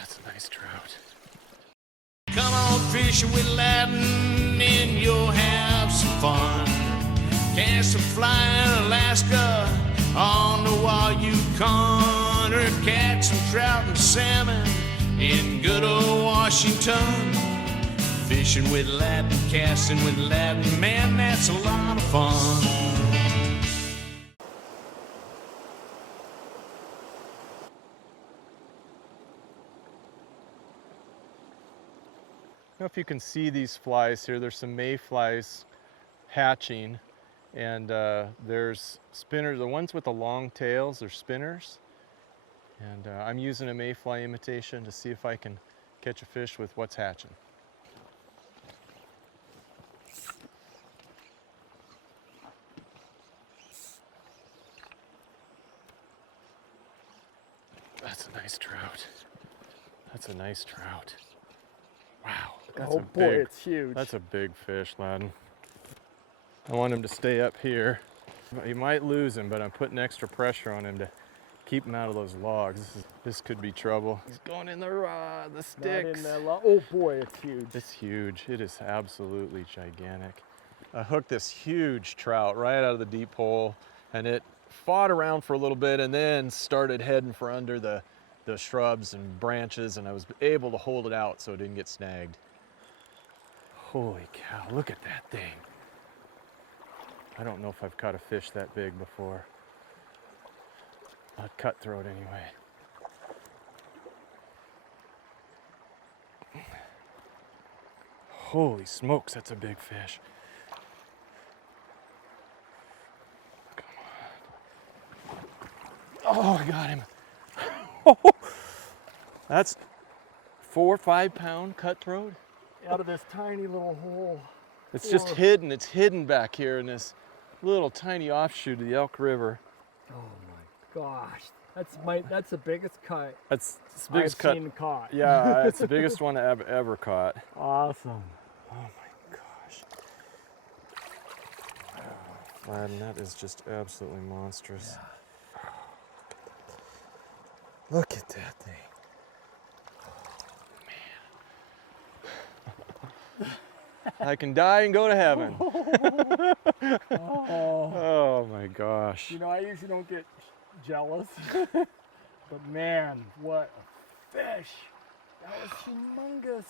That's a nice trout. Come on fishing with Ladin and you'll have some fun. Cast a fly in Alaska on the wild Yukon, or catch some trout and salmon in good old Washington. Fishing with Ladin, casting with Ladin, man, that's a lot of fun. I don't know if you can see these flies here. There's some mayflies hatching, and there's spinners. The ones with the long tails are spinners, and I'm using a mayfly imitation to see if I can catch a fish with what's hatching. That's a nice trout. That's a nice trout. Wow. That's Oh boy, it's huge. That's a big fish, Ladin. I want him to stay up here. You might lose him, but I'm putting extra pressure on him to keep him out of those logs. This could be trouble. He's going in the sticks. Oh boy, it's huge. It's huge. It is absolutely gigantic. I hooked this huge trout right out of the deep hole, and it fought around for a little bit and then started heading for under the shrubs and branches, and I was able to hold it out so it didn't get snagged. Holy cow, look at that thing. I don't know if I've caught a fish that big before. A cutthroat anyway. Holy smokes, that's a big fish. Come on. Oh, I got him. That's 4 or 5 pound cutthroat. Out of this tiny little hole. It's just hidden. It's hidden back here in this little tiny offshoot of the Elk River. Oh my gosh, that's the biggest cut That's the biggest cut. I've seen caught. Yeah, it's the biggest one I've ever caught. Awesome. Oh my gosh. Wow, Ladin, that is just absolutely monstrous. Yeah. Look at that thing. Oh, man. I can die and go to heaven. Oh my gosh. You know, I usually don't get jealous, but man, what a fish. That was humongous.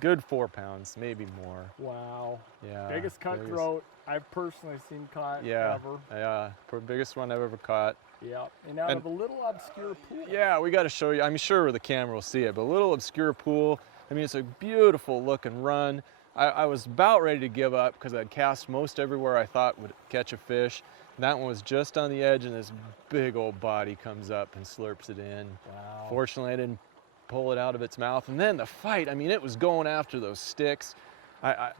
Good 4 pounds, maybe more. Wow. Yeah. Biggest cutthroat I've personally seen caught ever. Yeah, biggest one I've ever caught. Yeah, and out of a little obscure pool. Yeah, we got to show you. I'm sure the camera will see it, but a little obscure pool. I mean, it's a beautiful looking run. I was about ready to give up because I'd cast most everywhere I thought would catch a fish. And that one was just on the edge, and this big old body comes up and slurps it in. Wow. Fortunately, I didn't pull it out of its mouth. And then the fight, I mean, it was going after those sticks. I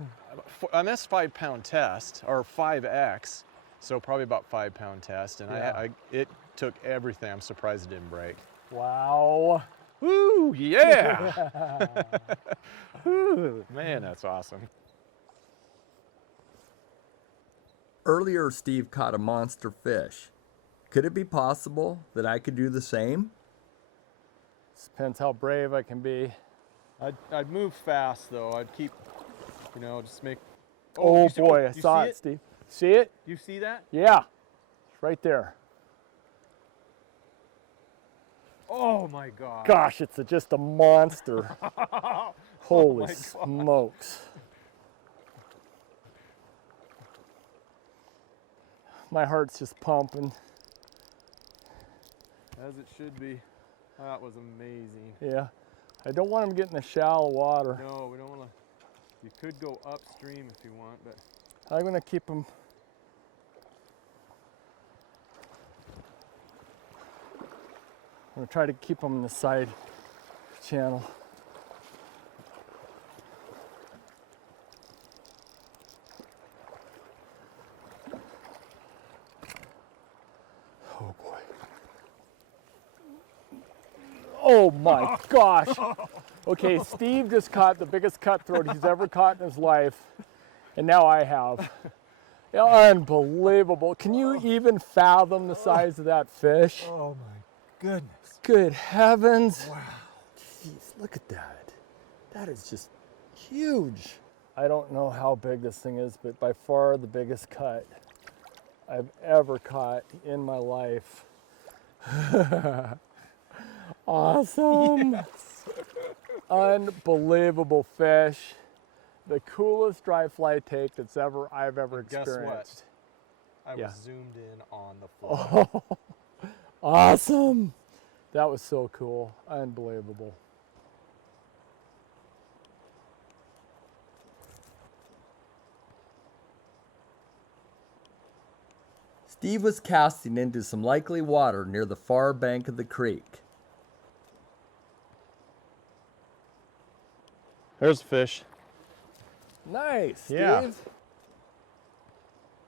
missed 5 pound test, or 5X, so probably about 5 pound test, and yeah. it took everything. I'm surprised it didn't break. Wow. Woo, yeah! Woo, man, that's awesome. Earlier, Steve caught a monster fish. Could it be possible that I could do the same? Depends how brave I can be. I'd move fast, though. I'd keep, just make... Oh boy, I saw it, Steve. See it? You see that? Yeah, it's right there. Oh my God. Gosh, it's just a monster. Holy my smokes. My heart's just pumping. As it should be. That was amazing. Yeah, I don't want him getting the shallow water. No, we don't want to. You could go upstream if you want, but I'm gonna keep him. I'm gonna try to keep him in the side channel. Oh boy. Oh my gosh. Okay, Steve just caught the biggest cutthroat he's ever caught in his life, and now I have. Unbelievable. Can you even fathom the size of that fish? Oh my goodness. Good heavens. Wow. Jeez. Look at that. That is just huge. I don't know how big this thing is, but by far the biggest cut I've ever caught in my life. Awesome. Yes. Unbelievable fish. The coolest dry fly take I've ever experienced. I Yeah. was zoomed in on the fly. Oh, awesome. That was so cool. Unbelievable. Steve was casting into some likely water near the far bank of the creek. There's a fish. Nice, Steve. Yeah.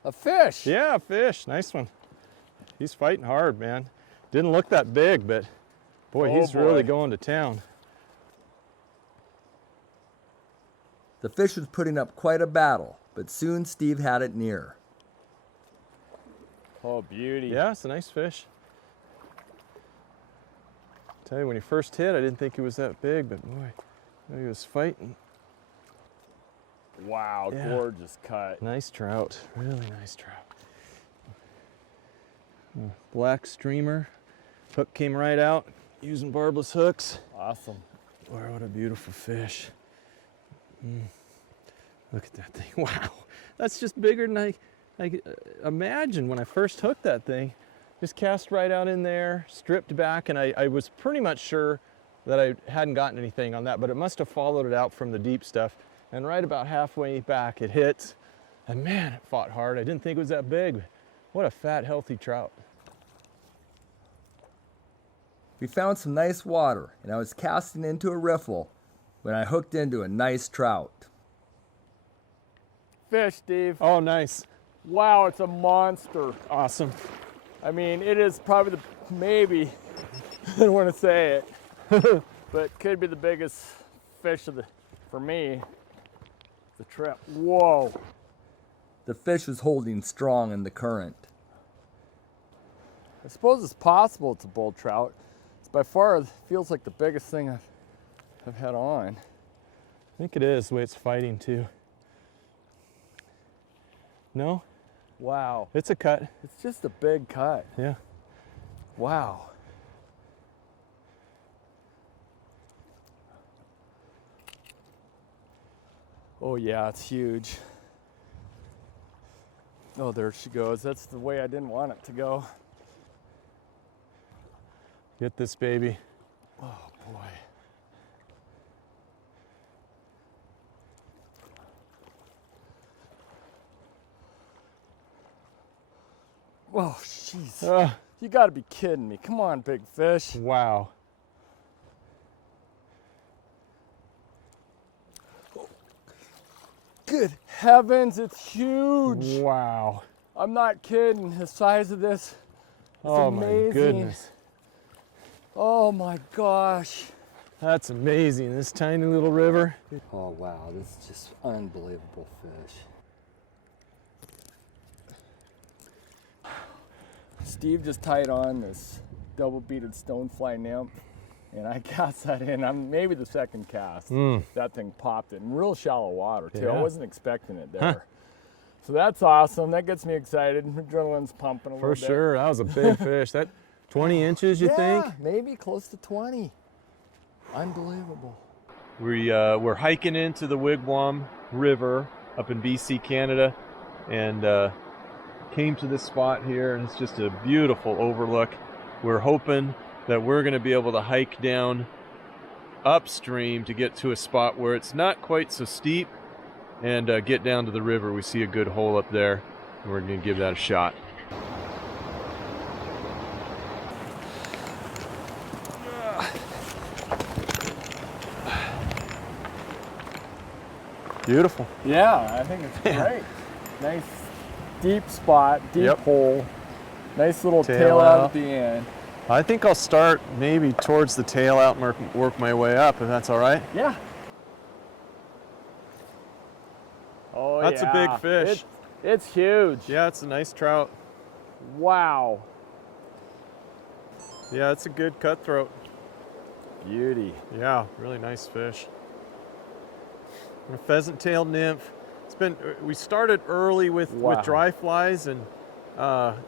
A fish. Yeah, a fish. Nice one. He's fighting hard, man. Didn't look that big, but boy, Oh, he's really boy. going to town. The fish was putting up quite a battle, but soon Steve had it near. Oh, beauty. Yeah, it's a nice fish. Tell you, when he first hit, I didn't think he was that big, but boy, he was fighting. Wow, Yeah. gorgeous cut. Nice trout, really nice trout. Black streamer, hook came right out using barbless hooks. Awesome. Boy, what a beautiful fish. Look at that thing, wow. That's just bigger than I imagined when I first hooked that thing. Just cast right out in there, stripped back, and I was pretty much sure that I hadn't gotten anything on that, but it must have followed it out from the deep stuff. And right about halfway back, it hits, and man, it fought hard. I didn't think it was that big. What a fat, healthy trout. We found some nice water, and I was casting into a riffle when I hooked into a nice trout. Fish, Steve. Oh, nice. Wow, it's a monster. Awesome. I mean, it is probably maybe, I don't want to say it, but could be the biggest fish for me, the trip. Whoa. The fish was holding strong in the current. I suppose it's possible it's a bull trout. It's by far, it feels like the biggest thing I've had on. I think it is the way it's fighting too. No? Wow. It's a cut. It's just a big cut. Yeah. Wow. Oh yeah, it's huge. Oh, there she goes. That's the way I didn't want it to go. Get this baby. Oh boy. Oh, jeez. You gotta be kidding me. Come on, big fish. Wow. Good heavens, it's huge. Wow. I'm not kidding. The size of this is Oh amazing. my goodness. Oh my gosh. That's amazing. This tiny little river. Oh wow, this is just unbelievable fish. Steve just tied on this double beaded stonefly nymph, and I cast that in. Maybe the second cast. That thing popped it in real shallow water too. I Yeah. wasn't expecting it there. So that's awesome. That gets me excited. Adrenaline's pumping a little For bit. sure. That was a big fish. That 20 inches, you think? Maybe close to 20. Unbelievable. We're hiking into the Wigwam River up in BC, Canada, and came to this spot here, and it's just a beautiful overlook. We're hoping that we're going to be able to hike down upstream to get to a spot where it's not quite so steep and get down to the river. We see a good hole up there, and we're going to give that a shot. Beautiful. Yeah, I think it's great. Nice deep spot, deep Yep. hole. Nice little Tail tail out out. at the end. I think I'll start maybe towards the tail out and work my way up, if that's all right. Yeah. Oh, That's a big fish. It's huge. Yeah, it's a nice trout. Wow. Yeah, it's a good cutthroat. Beauty. Yeah, really nice fish. A pheasant-tailed nymph. It's been, we started early with dry flies and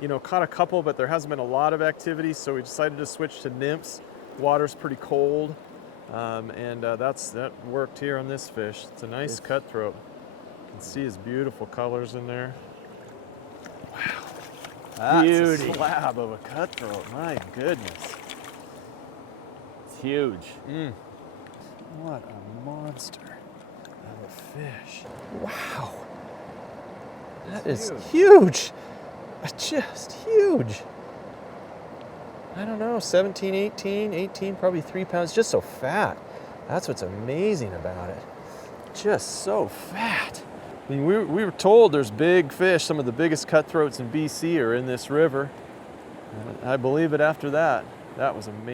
you know, caught a couple, but there hasn't been a lot of activity, so we decided to switch to nymphs. Water's pretty cold, and that worked here on this fish. It's a nice cutthroat. You can see his beautiful colors in there. Wow, that's Beauty. a slab of a cutthroat. My goodness. It's huge. What a monster of a fish. Wow. That is huge. Just huge. I don't know, 17, 18, probably 3 pounds, just so fat. That's what's amazing about it. Just so fat. I mean, we were told there's big fish, some of the biggest cutthroats in BC are in this river. And I believe it after that. That was amazing.